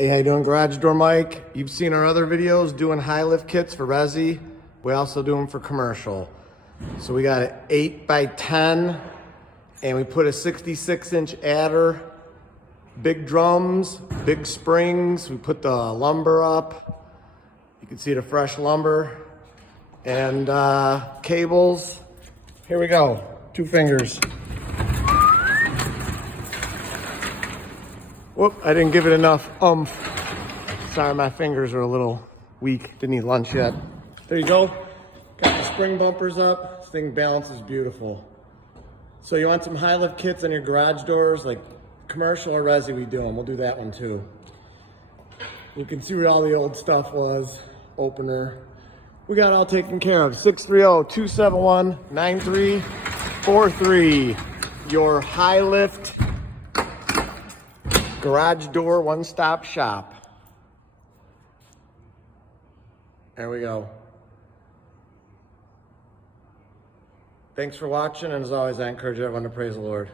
Hey, how you doing, Garage Door Mike? You've seen our other videos doing high lift kits for resi. We also do them for commercial. So we got an 8x10 and we put a 66-inch adder, big drums, big springs. We put the lumber up. You can see the fresh lumber and cables. Here we go, 2 fingers. Whoop, I didn't give it enough oomph. Sorry, my fingers are a little weak. Didn't eat lunch yet. There you go. Got the spring bumpers up. This thing balances beautiful. So you want some high lift kits on your garage doors, like commercial or resi, we do them. We'll do that one too. You can see where all the old stuff was. Opener. We got it all taken care of. 630-271-9343. Your high lift garage door one-stop shop. There we go. Thanks for watching, and as always, I encourage everyone to praise the Lord.